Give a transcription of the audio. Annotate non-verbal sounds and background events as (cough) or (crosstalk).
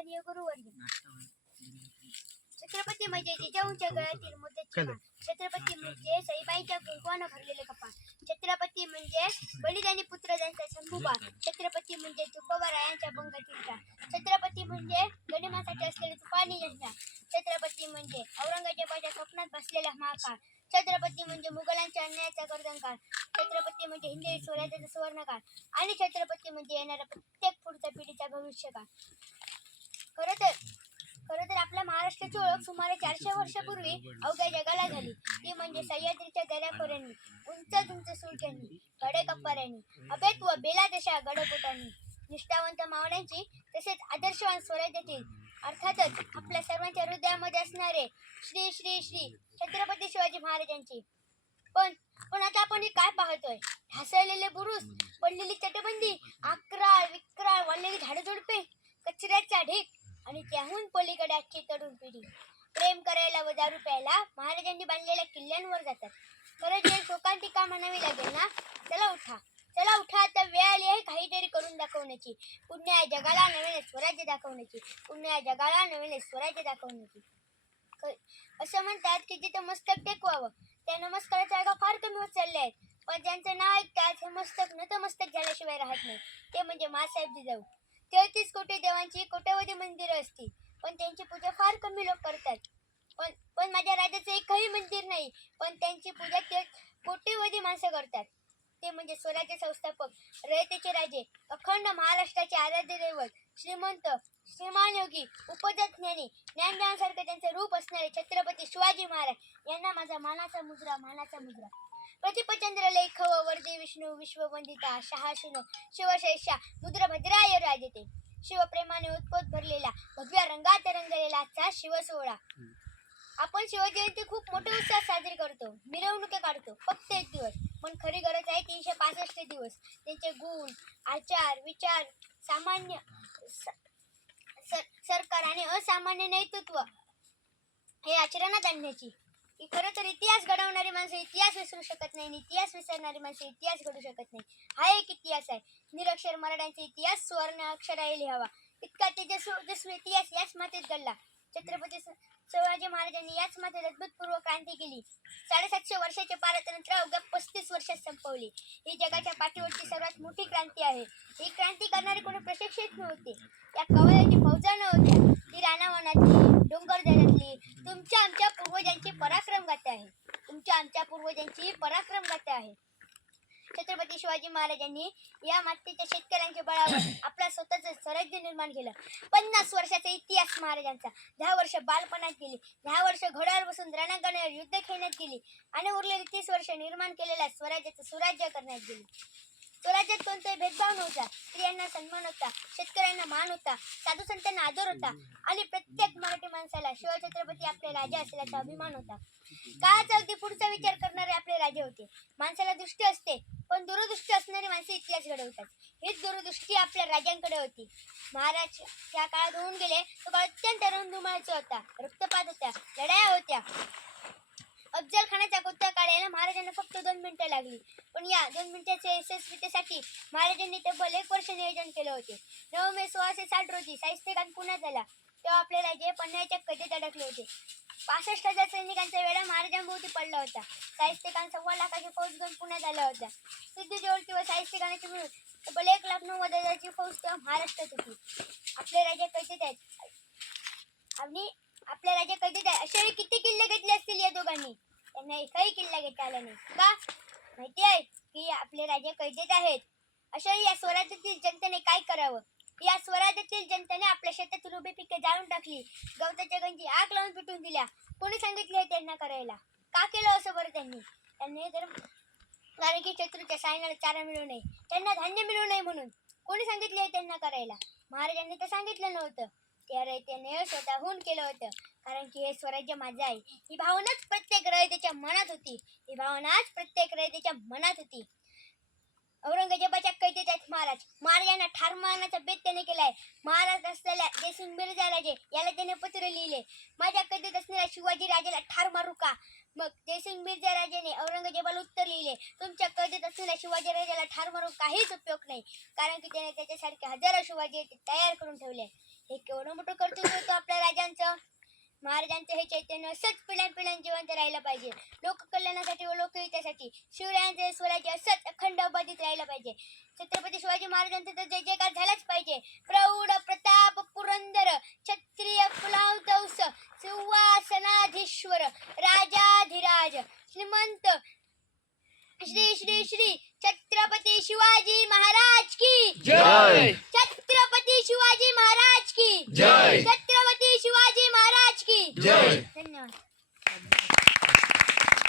आदरणीय गुरुवर्य. छत्रपती म्हणजे जिजाऊंच्या गळ्यातील माळ छत्रपती म्हणजे सईबाईंच्या कुंकवानं भरलेले कपाळ. छत्रपती म्हणजे बलिदानी पुत्र त्यांचा शंभूबा. छत्रपती म्हणजे तुकोबारायांच्या पंगतीचा टाळ छत्रपती म्हणजे गणिमासाठी असलेले तुफानी योजना छत्रपती म्हणजे औरंगजेबाच्या स्वप्नात बसलेला महाकाळ. छत्रपती म्हणजे मुघलांच्या अन्यायाचा गर्दनकाळ छत्रपती म्हणजे हिंदवी स्वराज्याचा सुवर्णकाळ. आणि छत्रपती म्हणजे येणाऱ्या प्रत्येक पुढच्या पिढीचा भविष्यकाळ. खरं तर खरं तर आपल्या महाराष्ट्राची ओळख सुमारे चारशे वर्षापूर्वी अवघ्या जगाला झाली. ती म्हणजे सह्याद्रीच्या दऱ्याखोऱ्यांनी उंच उंच सुळक्यांनी कडे कप्पाऱ्यांनी अभेद व बेला दशा गडपोटांनी निष्ठावंत मावण्यांची तसेच आदर्शवान स्वराज्यातील अर्थातच आपल्या सर्वांच्या हृदयामध्ये असणारे श्री श्री श्री छत्रपती शिवाजी महाराजांची. पण पण आता आपण हे काय पाहतोय? ढासळलेले बुरुज पडलेली चटबंदी अकराळ विक्राळ वाढलेली झाडेझुडपे कचऱ्याचा ढीक आणि त्याहून पलीकडे आजची तरुण पिढी. प्रेम करायला व दारू प्यायला महाराजांनी बांधलेल्या किल्ल्यांवर जातात. खरं जे शोकांतिका म्हणावी लागेल ना चला उठा. चला उठा आता वेळ आली आहे काहीतरी करून दाखवण्याची. पुण्य या जगाला नवीन स्वराज्य दाखवण्याची. पुण्य या जगाला नवीन स्वराज्य दाखवण्याची. ख- असं म्हणतात की जिथे मस्तक टेकवावं त्या नमस्काराच्या जागा फार कमी होत चालल्या आहेत. पण ज्यांचं नाव ऐकतात हे मस्तक नतमस्तक झाल्याशिवाय राहत नाही. ते म्हणजे मासाहेब जिजाऊ तेहतीस कोटी देवांची कोट्यवधी मंदिरं असतील पण त्यांची पूजा फार कमी लोक करतात. पण पण माझ्या राज्याचं एकही मंदिर नाही. पण त्यांची पूजा ते कोटीवधी माणसं करतात. ते म्हणजे स्वराज्य संस्थापक रयतेचे राजे अखंड महाराष्ट्राचे आराध्य दैवत श्रीमंत श्रीमान योगी उपजत ज्ञानी ज्ञानदानासारखं त्यांचे रूप असणारे छत्रपती शिवाजी महाराज यांना माझा मानाचा मुजरा मानाचा मुजरा. प्रतिपचंद्र लेख व वर्दी विष्णू विश्ववंदिता शहाशिनो शिवशैषा मुद्र भद्राय राजते. शिवप्रेमाने उत्कोत भरलेला भगव्या रंगात रंगलेला आजचा शिवसोहळा. आपण शिवजयंती खूप मोठ्या उत्साहात साजरी करतो. मिरवणुका काढतो. फक्त एक दिवस. पण खरी गरज आहे तीनशे पासष्ट दिवस. त्यांचे गुण आचार विचार सामान्य सरकार आणि असामान्य नेतृत्व हे आचरणात आणण्याची. की खरं तर इतिहास घडवणारी माणसं इतिहास विसरू शकत नाही आणि इतिहास विसरणारी माणसं इतिहास घडू शकत नाही. हा एक इतिहास आहे. निरक्षर मराठ्यांचा इतिहास सुवर्ण अक्षराने लिहावा. इतका तेजस्वी तेजस्वी इतिहास याच मातीत घडला. छत्रपती शिवाजी महाराजांनी याच मातेत अद्भुतपूर्व क्रांती केली. साडेसातशे वर्षाचे पारतंत्र अवघ्या पस्तीस वर्षात संपवली. ही जगाच्या पाठीवरची सर्वात मोठी क्रांती आहे. ही क्रांती करणारे कोणी प्रशिक्षित नव्हते. या कवयाची फौजा नव्हत्या. ती रानावनातली डोंगर दऱ्यातली तुमच्या आमच्या पूर्वजांची पराक्रम गाथा आहे तुमच्या आमच्या पूर्वजांची पराक्रम गाथा आहे. छत्रपती शिवाजी महाराजांनी या मातीच्या शेतकऱ्यांच्या बळावर (coughs) आपला स्वतःचं स्वराज्य निर्माण केलं. पन्नास वर्षाचा इतिहास महाराजांचा. दहा वर्ष बालपणात गेली. दहा वर्ष घोड्यावर बसून रणांगणावर युद्ध खेळण्यात गेली. आणि उरलेली तीस वर्ष निर्माण केलेल्या स्वराज्याचं सुराज्य करण्यात गेली. स्वराज्यात कोणताही भेदभाव नव्हता. स्त्रियांना सन्मान होता शेतकऱ्यांना मान होता साधू संतांना आदर होता आणि प्रत्येक मराठी माणसाला शिवछत्रपती आपले राजा असल्याचा अभिमान होता. काळाचा अगदी पुढचा विचार करणारे आपले राजे होते. माणसाला दृष्टी असते पण दूरदृष्टी असणारी माणसे इतिहास घडवतात. हीच दूरदृष्टी आपल्या राजांकडे होती. महाराज त्या काळात होऊन गेले तो काळ अत्यंत रणधुमाळीचा होता रक्तपात होत्या लढाया होत्या. अफजल खानाच्या कोत्या काढायला महाराजांना फक्त दोन मिनिटं लागली. पण या दोन मिनिटाच्या यशस्वीतेसाठी महाराजांनी तब्बल एक वर्ष नियोजन केले होते. नऊ मे सोळाशे साठ रोजी साहित्यकान पुन्हा पुण्यात तेव्हा आपले राजे पन्हाळ्याच्या कधीत अडकले होते. पासष्ट हजार सैनिकांचा वेळा महाराजांभोवती पडला होता. साहित्यकान सव्वा लाखाची फौज घेऊन पुण्यात आला होता. सिद्धी जोड किंवा साहित्यकानाची मिळून तब्बल एक लाख नऊ हजाराची फौज तेव्हा महाराष्ट्रात होती. आपले राजे कैदेत आहेत आणि आपल्या राजा कैदेत आहे किती किल्ले घेतले असतील या दोघांनी? त्यांना एकही किल्ला घेता आला नाही. का? माहिती आहे की आपले राजे कैदेत आहेत. अशा या स्वराज्यातील जनतेने काय करावं? या स्वराज्यातील जनतेने आपल्या शेतातील उभी पिके जाळून टाकली. गवताच्या गंजी आग लावून पिटून दिल्या. कोणी सांगितले हे त्यांना करायला? का केलं असं बरं त्यांनी? त्यांनी तर कारण की शत्रूच्या सायनाला चारा मिळू नये. त्यांना धान्य मिळू नये म्हणून. कोणी सांगितले हे त्यांना करायला? महाराजांनी तर सांगितलं नव्हतं. त्या त्याने स्वतःहून केलं होतं. कारण की हे स्वराज्य माझं आहे. ही भावनाच प्रत्येक रयतेच्या मनात होती. ही भावनाच प्रत्येक रयतेच्या मनात होती. औरंगजेबाच्या कैदेत आहेत महाराज. महाराजांना ठार मारण्याचा बेत त्याने केलाय महाराज असलेल्या जयसिंग मिर्झा राजे याला त्याने पत्र लिहिले. माझ्या कैदेत असलेल्या शिवाजी राजेला ठार मारू का? मग जयसिंग मिर्जा राजाने औरंगजेबाला उत्तर लिहिले. तुमच्या कैदेत असलेल्या शिवाजी राजाला ठार मारून काहीच उपयोग नाही. कारण की त्याने त्याच्यासारखे हजारो शिवाजी तयार करून ठेवले. हे केवढं मोठं कर्तृत्व होतं आपल्या राजांचं महाराजांचं हे चैतन्य असंच पिढ्यान पिढ्यान जिवंत राहिलं पाहिजे. लोककल्याणासाठी व लोकहितासाठी शिवरायांचे स्वराज्य असंच अखंड अबाधित राहिलं पाहिजे. छत्रपती शिवाजी महाराजांचा तर जय जयकार झालाच पाहिजे. प्रौढ प्रताप पुरंदर क्षत्रिय कुलावतंस सिंहासनाधीश्वर राजाधिराज श्रीमंत श्री श्री श्री छत्रपती शिवाजी महाराज की जय! জয়